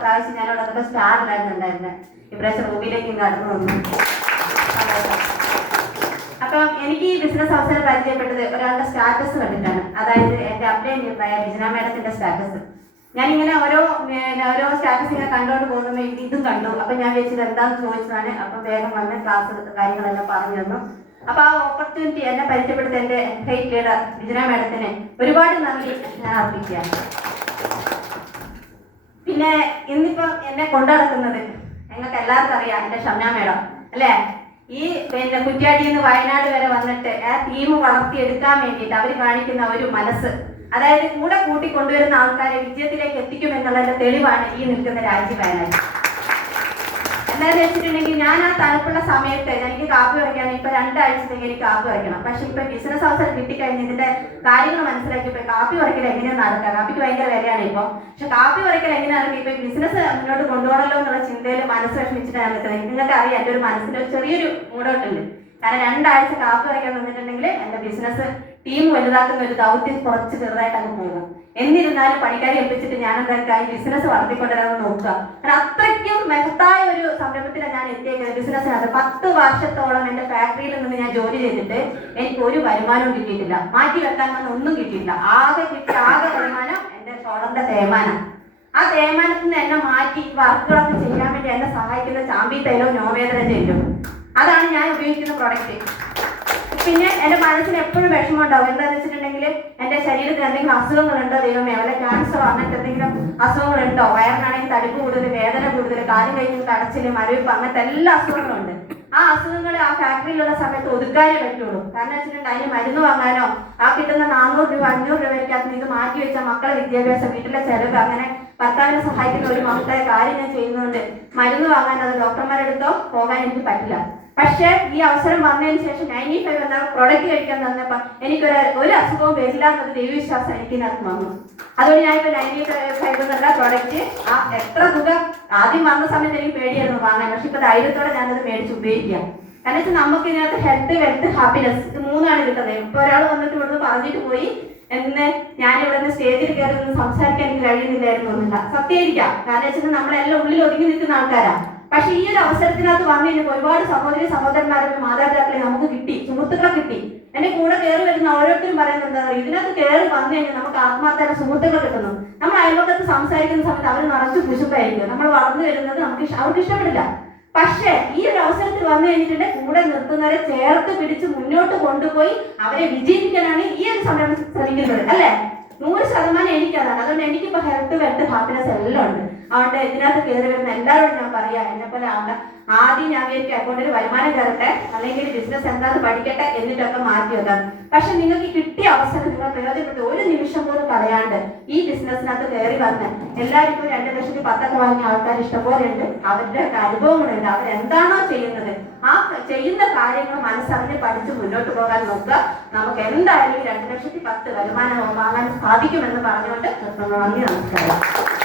പ്രാവശ്യം ഞാനവിടെ അതൊക്കെ സ്റ്റാറിലായിരുന്നു ഉണ്ടായിരുന്നത്. ഇപ്രാവശ്യം മൂവിയിലേക്ക് കടന്നു വന്നു. അപ്പം എനിക്ക് ഈ ബിസിനസ് അവസരം പരിചയപ്പെട്ടത് ഒരാളുടെ സ്റ്റാറ്റസ് കണ്ടിട്ടാണ്. അതായത് എൻ്റെ അപ്ഡേറ്റ് ബിജന മേഡത്തിന്റെ സ്റ്റാറ്റസ്. ഞാനിങ്ങനെ ഓരോ സ്റ്റാറ്റസ് ഇങ്ങനെ കണ്ടുകൊണ്ട് പോകുമ്പോൾ ഇതും കണ്ടു. അപ്പൊ ഞാൻ വിചാരിച്ചത് എന്താണെന്ന് ചോദിച്ചതാണ്. അപ്പൊ വേഗം വന്ന് ക്ലാസ് എടുത്ത കാര്യങ്ങളെല്ലാം പറഞ്ഞു തന്നു. അപ്പൊ ആ ഓപ്പർച്യൂണിറ്റി എന്നെ പരിചയപ്പെടുത്ത എൻ്റെ ഹെഡ് ലീഡർ ബിജന മേഡത്തിന് ഒരുപാട് നന്ദി ഞാൻ അർപ്പിക്കുകയാണ്. പിന്നെ ഇന്നിപ്പോ എന്നെ കൊണ്ടുനടക്കുന്നത് നിങ്ങൾക്ക് എല്ലാവർക്കും അറിയാം, എന്റെ ഷംന മേഡം അല്ലേ? ഈ കുറ്റ്യാടിയിൽ നിന്ന് വയനാട് വരെ വന്നിട്ട് ആ ടീം വളർത്തിയെടുക്കാൻ വേണ്ടിയിട്ട് അവർ കാണിക്കുന്ന ഒരു മനസ്സ്, അതായത് കൂടെ കൂട്ടിക്കൊണ്ടുവരുന്ന ആൾക്കാരെ വിജയത്തിലേക്ക് എത്തിക്കുമെന്നുള്ളതിന്റെ തെളിവാണ് ഈ നിൽക്കുന്ന രാജീവ് വയനാട്. എന്താണെന്ന് വെച്ചിട്ടുണ്ടെങ്കിൽ ഞാൻ ആ തണുപ്പുള്ള സമയത്ത് എനിക്ക് കാപ്പി വരയ്ക്കാൻ ഇപ്പൊ 2 ആഴ്ചത്തേക്ക് എനിക്ക് കാപ്പി വരയ്ക്കണം. പക്ഷെ ഇപ്പൊ ബിസിനസ് അവസരം കിട്ടിക്കഴിഞ്ഞ് ഇതിന്റെ കാര്യങ്ങൾ മനസ്സിലാക്കിയപ്പോ കാപ്പി വരയ്ക്കൽ എങ്ങനെയാണ് നടക്കുക, കാപ്പിക്ക് ഭയങ്കര വിലയാണ് ഇപ്പൊ. പക്ഷെ കാപ്പി വരയ്ക്കൽ എങ്ങനെയാണ് ഇപ്പൊ ബിസിനസ് മുന്നോട്ട് കൊണ്ടുപോകണല്ലോ എന്നുള്ള ചിന്തയിൽ മനസ്സ് വിഷമിച്ചിട്ടാണ് നിൽക്കുന്നത്. നിങ്ങൾക്ക് അറിയാം, എൻ്റെ ഒരു മനസ്സിന്റെ ഒരു ചെറിയൊരു മൂടോട്ടുണ്ട്. കാരണം 2 ആഴ്ച കാപ്പി വരയ്ക്കാൻ നിന്നിട്ടുണ്ടെങ്കിൽ എന്റെ ബിസിനസ് ടീം വലുതാക്കുന്ന ഒരു ദൗത്യം കുറച്ച് ചെറുതായിട്ട് അങ്ങ് പോകും. എന്നിരുന്നാലും പണിക്കാരെ ഏൽപ്പിച്ചിട്ട് ഞാൻ എന്തായി ബിസിനസ് വളർത്തിക്കൊണ്ടുവരാൻ നോക്കുക. കാരണം അത്രയ്ക്കും മഹത്തായ ഒരു സംരംഭത്തിലാണ് ഞാൻ എത്തിയത്. ബിസിനസ്സിനകത്ത് 10 വർഷത്തോളം എന്റെ ഫാക്ടറിയിൽ നിന്ന് ഞാൻ ജോലി ചെയ്തിട്ട് എനിക്ക് ഒരു വരുമാനവും കിട്ടിയിട്ടില്ല. മാറ്റി വെക്കാൻ ഒന്നും കിട്ടിയിട്ടില്ല. ആകെ വരുമാനം എന്റെ ഷോളറിന്റെ തേയ്മാനം. ആ തേയ്മാനത്തിൽ നിന്ന് എന്നെ മാറ്റി വർക്കുകളൊക്കെ ചെയ്യാൻ വേണ്ടി എന്നെ സഹായിക്കുന്ന ചാമ്പി തൈലവും നോവേദന ചെയ്യും. അതാണ് ഞാൻ ഉപയോഗിക്കുന്ന പ്രൊഡക്റ്റ്. പിന്നെ എന്റെ മനസ്സിന് എപ്പോഴും വിഷമം ഉണ്ടാവും. എന്താണെന്ന് വെച്ചിട്ടുണ്ടെങ്കിൽ എന്റെ ശരീരത്തിൽ എന്തെങ്കിലും അസുഖങ്ങളുണ്ടോ, ദൈവമേ, വല്ല ക്യാൻസറോ അങ്ങനത്തെ എന്തെങ്കിലും അസുഖങ്ങളുണ്ടോ, വയറിനാണെങ്കിൽ തടിപ്പ് കൂടുതൽ, വേദന കൂടുതൽ, കാര്യം കഴിഞ്ഞ് കടച്ചില്, മരവിപ്പ്, അങ്ങനത്തെ എല്ലാ അസുഖങ്ങളും ഉണ്ട്. ആ അസുഖങ്ങൾ ആ ഫാക്ടറിയിലുള്ള സമയത്ത് ഒതുക്കാനേ പറ്റുള്ളൂ. കാരണം വെച്ചിട്ടുണ്ടെങ്കിൽ അതിന് മരുന്ന് വാങ്ങാനോ ആ കിട്ടുന്ന 400 രൂപ 500 രൂപയ്ക്കകത്ത് ഇത് മാറ്റി വെച്ചാൽ മക്കളെ വിദ്യാഭ്യാസം, വീട്ടിലെ ചെലവ്, അങ്ങനെ ഭർത്താവിനെ സഹായിക്കുന്ന ഒരു മഹത്തായ കാര്യം ഞാൻ ചെയ്യുന്നുണ്ട്. മരുന്ന് വാങ്ങാൻ അത് ഡോക്ടർമാരെടുത്തോ പോകാൻ എനിക്ക് പറ്റില്ല. പക്ഷേ ഈ അവസരം വന്നതിന് ശേഷം 95 എന്ന പ്രൊഡക്റ്റ് കഴിക്കാൻ തന്നപ്പോ എനിക്കൊരു അസുഖവും വരില്ല എന്നൊരു ദൈവവിശ്വാസം എനിക്കിനകത്ത് വന്നു. അതുകൊണ്ട് ഞാനിപ്പോ 95 എന്നുള്ള പ്രൊഡക്റ്റ് ആ എത്ര തുക ആദ്യം വന്ന സമയത്ത് എനിക്ക് പേടിയായിരുന്നു വാങ്ങാൻ. പക്ഷെ ഇപ്പൊ ധൈര്യത്തോടെ ഞാനത് മേടിച്ച് ഉപയോഗിക്കാം. കാരണം വെച്ചാൽ നമുക്ക് ഇതിനകത്ത് ഹെൽത്ത്, വെൽത്ത്, ഹാപ്പിനെസ് ഇത് 3 കിട്ടുന്നത്. ഇപ്പൊ ഒരാൾ വന്നിട്ട് ഇവിടുന്ന് പറഞ്ഞിട്ട് പോയി എന്ന് ഞാനിവിടെ നിന്ന് സ്റ്റേജിൽ കയറി നിന്ന് സംസാരിക്കാൻ എനിക്ക് കഴിയുന്നില്ലായിരുന്നു ഒന്നുമില്ല. സത്യമായിരിക്കാം. കാരണം വെച്ചാൽ നമ്മളെല്ലാം ഉള്ളിൽ ഒതുങ്ങി നിൽക്കുന്ന ആൾക്കാരാ. പക്ഷെ ഈ ഒരു അവസരത്തിനകത്ത് വന്നു കഴിഞ്ഞപ്പോൾ ഒരുപാട് സഹോദരന്മാരും മാതാപിതാക്കളെ നമുക്ക് കിട്ടി, സുഹൃത്തുക്കളെ കിട്ടി. എന്റെ കൂടെ കയറി വരുന്ന ഓരോരുത്തരും പറയുന്നത് ഇതിനകത്ത് കയറി വന്നു കഴിഞ്ഞാൽ നമുക്ക് ആത്മാർത്ഥമായ സുഹൃത്തുക്കളെ കിട്ടുന്നു. നമ്മൾ അയൽവക്കത്ത് സംസാരിക്കുന്ന സമയത്ത് അവർ നിറച്ച് കുശുപ്പായിരിക്കും. നമ്മൾ വളർന്നു വരുന്നത് അവർക്ക് ഇഷ്ടപ്പെടില്ല. പക്ഷെ ഈ ഒരു അവസരത്തിൽ വന്നു കഴിഞ്ഞിട്ടുണ്ടെങ്കിൽ കൂടെ നിർത്തുന്നവരെ ചേർത്ത് പിടിച്ച് മുന്നോട്ട് കൊണ്ടുപോയി അവരെ വിജയിപ്പിക്കാനാണ് ഈ ഒരു സമയം ശ്രമിക്കുന്നത്, അല്ലെ? 100% എനിക്കതാണ്. അതുകൊണ്ട് എനിക്കിപ്പോ ഹെൽത്ത്, വെൽത്ത്, ഹാപ്പിനെസ് എല്ലാം ഉണ്ട്. അതുകൊണ്ട് ഇതിനകത്ത് കയറി വരുന്ന എല്ലാവരോടും ഞാൻ പറയാം, എന്നെ പോലെ ആവണ്ട. ആദ്യം ഞാൻ വിചാരിക്കും അക്കൗണ്ടിൽ വരുമാനം കയറട്ടെ, അല്ലെങ്കിൽ ബിസിനസ് എന്താണെന്ന് പഠിക്കട്ടെ, എന്നിട്ടൊക്കെ മാറ്റി വെക്കാം. പക്ഷെ നിങ്ങൾക്ക് കിട്ടിയ അവസരം നിങ്ങൾ പ്രയോജനപ്പെട്ട് ഒരു നിമിഷം പോലും കളയാണ്ട് ഈ ബിസിനസ്സിനകത്ത് കയറി വന്ന് എല്ലാവരും ഇപ്പോൾ 2,10,000 വാങ്ങിയ ആൾക്കാർ ഇഷ്ടംപോലെ ഉണ്ട്. അവരുടെ അനുഭവങ്ങളുണ്ട്. അവരെന്താണോ ചെയ്യുന്നത് ആ ചെയ്യുന്ന കാര്യങ്ങൾ മനസ്സറിഞ്ഞ് പഠിച്ച് മുന്നോട്ട് പോകാൻ നോക്കുക. നമുക്ക് എന്തായാലും 2,10,000 വരുമാനം വാങ്ങാൻ സാധിക്കുമെന്ന് പറഞ്ഞുകൊണ്ട് നന്ദി, നമസ്കാരം.